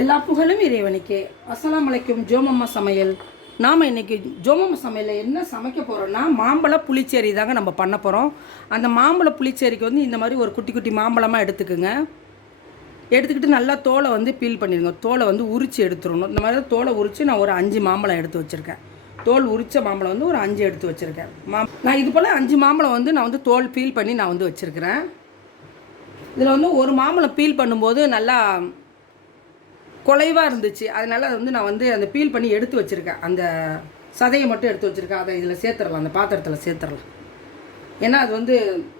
எல்லா புகழும் இறைவனுக்கே. அஸ்ஸலாமு அலைக்கும். ஜோமம்மா சமையல். நாம் இன்றைக்கி ஜோமம்மா சமையலில் என்ன சமைக்க போகிறோன்னா, மாம்பழ புளிச்சேரி தாங்க நம்ம பண்ண போகிறோம். அந்த மாம்பழ புளிச்சேரிக்கு வந்து இந்த மாதிரி ஒரு குட்டி குட்டி மாம்பழமாக எடுத்துக்குங்க. எடுத்துக்கிட்டு நல்லா தோலை வந்து பீல் பண்ணிடுங்க. தோலை வந்து உரித்து எடுத்துடணும். இந்த மாதிரி தோலை உரித்து நான் ஒரு 5 மாம்பழம் எடுத்து வச்சுருக்கேன். தோல் உரித்த மாம்பழம் வந்து ஒரு 5 எடுத்து வச்சுருக்கேன். நான் இது போல் 5 மாம்பழம் வந்து நான் வந்து தோல் பீல் பண்ணி நான் வந்து வச்சுருக்கிறேன். இதில் வந்து ஒரு மாம்பழம் பீல் பண்ணும்போது நல்லா குலைவாக இருந்துச்சு. அதனால் அது வந்து நான் வந்து அந்த பீல் பண்ணி எடுத்து வச்சுருக்கேன். அந்த சதையை மட்டும் எடுத்து வச்சுருக்கேன். அதை இதில் சேர்த்துடலாம், அந்த பாத்திரத்தில் சேர்த்துடலாம். ஏன்னா அது வந்து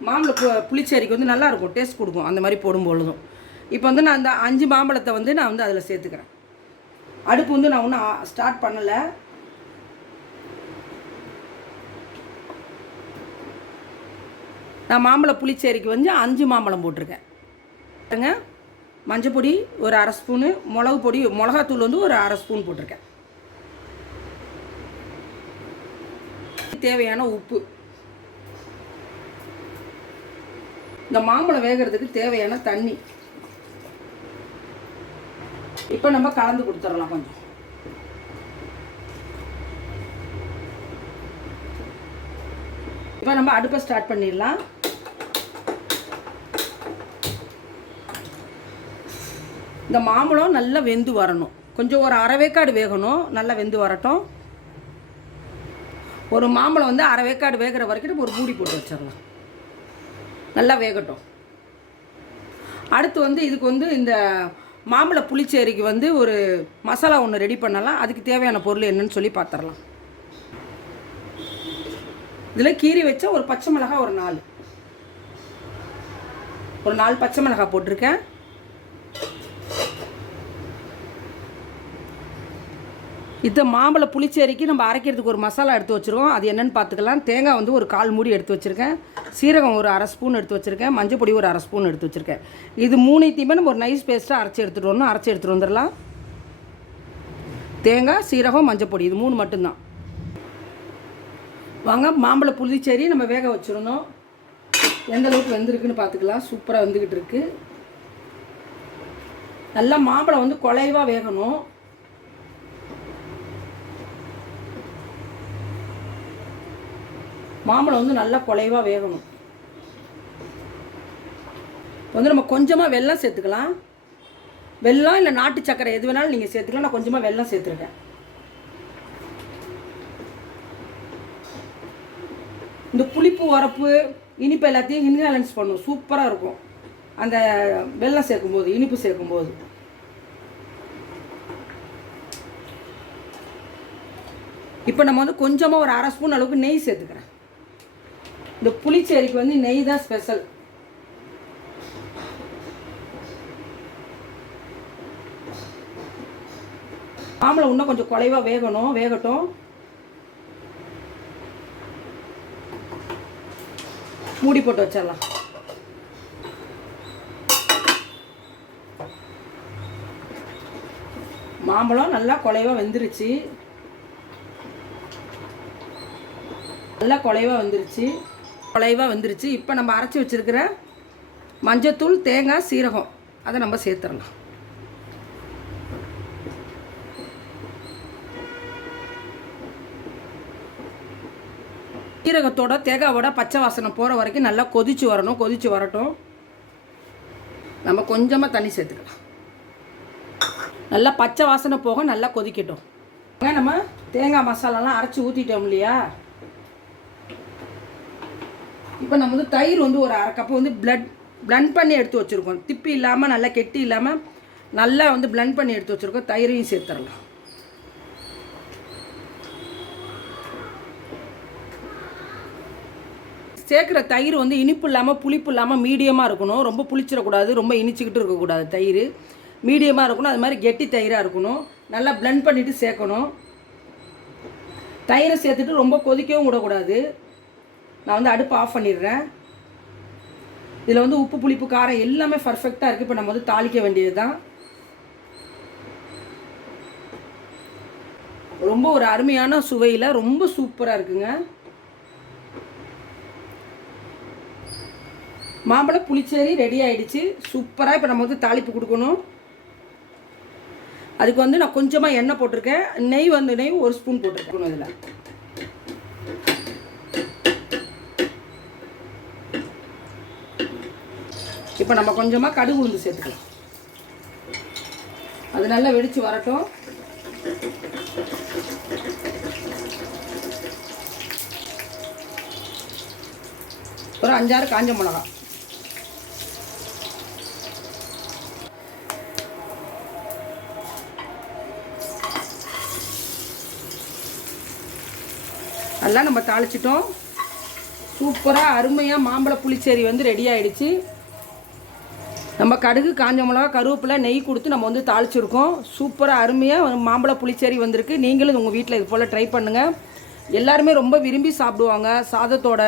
மாம்பழ புளிச்சேரிக்கு வந்து நல்லாயிருக்கும், டேஸ்ட் கொடுக்கும் அந்த மாதிரி போடும்பொழுதும். இப்போ வந்து நான் அந்த 5 மாம்பழத்தை வந்து நான் வந்து அதில் சேர்த்துக்கிறேன். அடுப்பு வந்து நான் ஒன்றும் ஸ்டார்ட் பண்ணலை. நான் மாம்பழ புளிச்சேரிக்கு வந்து 5 மாம்பழம் போட்டிருக்கேன். மஞ்சள் பொடி ஒரு 1/2 ஸ்பூனு, மிளகு பொடி மிளகாத்தூள் வந்து ஒரு 1/2 ஸ்பூன் போட்டிருக்கேன். தேவையான உப்பு, இந்த மாம்பழம் வேகிறதுக்கு தேவையான தண்ணி. இப்போ நம்ம கலந்து கொடுத்துடலாம். கொஞ்சம் இப்போ நம்ம அடுப்பை ஸ்டார்ட் பண்ணிடலாம். இந்த மாம்பழம் நல்லா வெந்து வரணும். கொஞ்சம் ஒரு 1/2 வேக்காடு வேகணும். நல்லா வெந்து வரட்டும். ஒரு மாம்பழம் வந்து 1/2 வேக்காடு வேகிற வரைக்கும் ஒரு மூடி போட்டு வச்சிடலாம். நல்லா வேகட்டும். அடுத்து வந்து இதுக்கு வந்து இந்த மாம்பழ புளிச்சேரிக்கு வந்து ஒரு மசாலா ஒன்று ரெடி பண்ணலாம். அதுக்கு தேவையான பொருள் என்னன்னு சொல்லி பார்த்துடலாம். இதில் கீரி வச்ச ஒரு பச்சை மிளகாய் ஒரு 4 பச்சை மிளகாய் போட்டிருக்கேன். இந்த மாம்பழ புளிச்சேரிக்கு நம்ம அரைக்கிறதுக்கு ஒரு மசாலா எடுத்து வச்சுருக்கோம். அது என்னென்னு பார்த்துக்கலாம். தேங்காய் வந்து ஒரு 1/4 மூடி எடுத்து வச்சுருக்கேன். சீரகம் ஒரு 1/2 ஸ்பூன் எடுத்து வச்சுருக்கேன். மஞ்சள் பொடி ஒரு 1/2 ஸ்பூன் எடுத்து வச்சுருக்கேன். இது மூணையுமே நம்ம ஒரு நைஸ் பேஸ்ட்டாக அரைச்சி எடுத்துகிட்டு வந்துடலாம். தேங்காய், சீரகம், மஞ்சள் பொடி இது 3 மட்டும்தான். வாங்க, மாம்பழ புளிச்சேரி நம்ம வேக வச்சுருந்தோம். எந்த அளவுக்கு வெந்திருக்குன்னு பார்த்துக்கலாம். சூப்பராக வெந்துக்கிட்டு இருக்குது. நல்லா மாம்பழம் வந்து குலைவாக வேகணும். மாம்பழம் வந்து நல்லா குலைவாக வேகணும். வந்து நம்ம கொஞ்சமாக வெல்லம் சேர்த்துக்கலாம். வெல்லம் இல்லை நாட்டு சர்க்கரை எது வேணாலும் நீங்கள் சேர்த்துக்கலாம். நான் கொஞ்சமாக வெல்லம் சேர்த்துருக்கேன். இந்த புளிப்பு, உரப்பு, இனிப்பு எல்லாத்தையும் இன்ஹேலன்ஸ் பண்ணும். சூப்பராக இருக்கும் அந்த வெல்லம் சேர்க்கும்போது, இனிப்பு சேர்க்கும்போது. இப்போ நம்ம வந்து கொஞ்சமாக ஒரு 1/2 ஸ்பூன் அளவுக்கு நெய் சேர்த்துக்கிறேன். இந்த புளிச்சேரிக்கு வந்து நெய் தான் ஸ்பெஷல். மாம்பழம் இன்னும் கொஞ்சம் குலைவாக வேகட்டும். மூடி போட்டு வச்சிடலாம். மாம்பழம் நல்லா குலைவாக வெந்துருச்சு. குலைவாக வந்துருச்சு. இப்போ நம்ம அரைச்சி வச்சுருக்கிற மஞ்சத்தூள், தேங்காய், சீரகம் அதை நம்ம சேர்த்துடலாம். சீரகத்தோட தேங்காவோட பச்சை வாசனை போகிற வரைக்கும் நல்லா கொதிச்சு வரட்டும். நம்ம கொஞ்சமாக தண்ணி சேர்த்துக்கலாம். நல்லா பச்சை வாசனை போக நல்லா கொதிக்கட்டும். நம்ம தேங்காய் மசாலாலாம் அரைச்சி ஊற்றிட்டோம் இல்லையா. இப்போ நம்ம வந்து தயிர் வந்து ஒரு 1/2 கப்பு வந்து பிளண்ட் பண்ணி எடுத்து வச்சுருக்கோம். திப்பி இல்லாமல் நல்லா கெட்டி இல்லாமல் நல்லா வந்து பிளண்ட் பண்ணி எடுத்து வச்சுருக்கோம். தயிரையும் சேர்த்துடலாம். சேர்க்குற தயிர் வந்து இனிப்பு இல்லாமல் புளிப்பு இல்லாமல் மீடியமாக இருக்கணும். ரொம்ப புளிச்சிடக்கூடாது, ரொம்ப இனிச்சிக்கிட்டு இருக்கக்கூடாது. தயிர் மீடியமாக இருக்கணும். அது மாதிரி கெட்டி தயிராக இருக்கணும். நல்லா பிளண்ட் பண்ணிவிட்டு சேர்க்கணும். தயிரை சேர்த்துட்டு ரொம்ப கொதிக்கவும் விடக்கூடாது. நான் வந்து அடுப்பு ஆஃப் பண்ணிடுறேன். இதில் வந்து உப்பு, புளிப்பு, காரம் எல்லாமே பர்ஃபெக்டாக இருக்குது. இப்போ நம்ம வந்து தாளிக்க வேண்டியது தான். ரொம்ப ஒரு அருமையான சுவையில் ரொம்ப சூப்பராக இருக்குங்க. மாம்பழ புளிச்சேரி ரெடி ஆகிடுச்சு. சூப்பராக இப்போ நம்ம வந்து தாளிப்பு கொடுக்கணும். அதுக்கு வந்து நான் கொஞ்சமாக எண்ணெய் போட்டிருக்கேன். நெய் 1 ஸ்பூன் போட்டிருக்கேன் இதில். இப்போ நம்ம கொஞ்சமாக கடுகு உளுந்து சேர்த்துக்கலாம். அது நல்லா வெடித்து வரட்டும். ஒரு 5-6 காஞ்ச மிளகா. நல்லா நம்ம தாளிச்சிட்டோம். சூப்பராக அருமையாக மாம்பழ புளிச்சேரி வந்து ரெடி ஆகிடுச்சு. நம்ம கடுகு, காஞ்ச மிளகா, கருவேப்பிலை, நெய் கொடுத்து நம்ம வந்து தாளிச்சிருக்கோம். சூப்பராக அருமையாக மாம்பழ புளிச்சேரி வந்திருக்கு. நீங்களும் உங்கள் வீட்டில் இது போல் ட்ரை பண்ணுங்கள். எல்லாருமே ரொம்ப விரும்பி சாப்பிடுவாங்க. சாதத்தோட,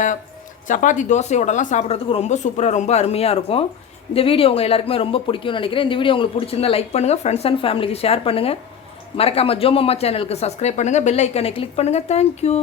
சப்பாத்தி, தோசையோடலாம் சாப்பிட்றதுக்கு ரொம்ப சூப்பராக, ரொம்ப அருமையாக இருக்கும். இந்த வீடியோ உங்கள் எல்லாருக்குமே ரொம்ப பிடிக்கும்னு நினைக்கிறேன். இந்த வீடியோ உங்களுக்கு பிடிச்சிருந்தா லைக் பண்ணுங்கள், ஃப்ரெண்ட்ஸ் அண்ட் ஃபேமிலிக்கு ஷேர் பண்ணுங்கள். மறக்காமல் ஜோமம்மா சேனலுக்கு சப்ஸ்கிரைப் பண்ணுங்கள், பெல் ஐக்கானை கிளிக் பண்ணுங்கள். தேங்க்யூ.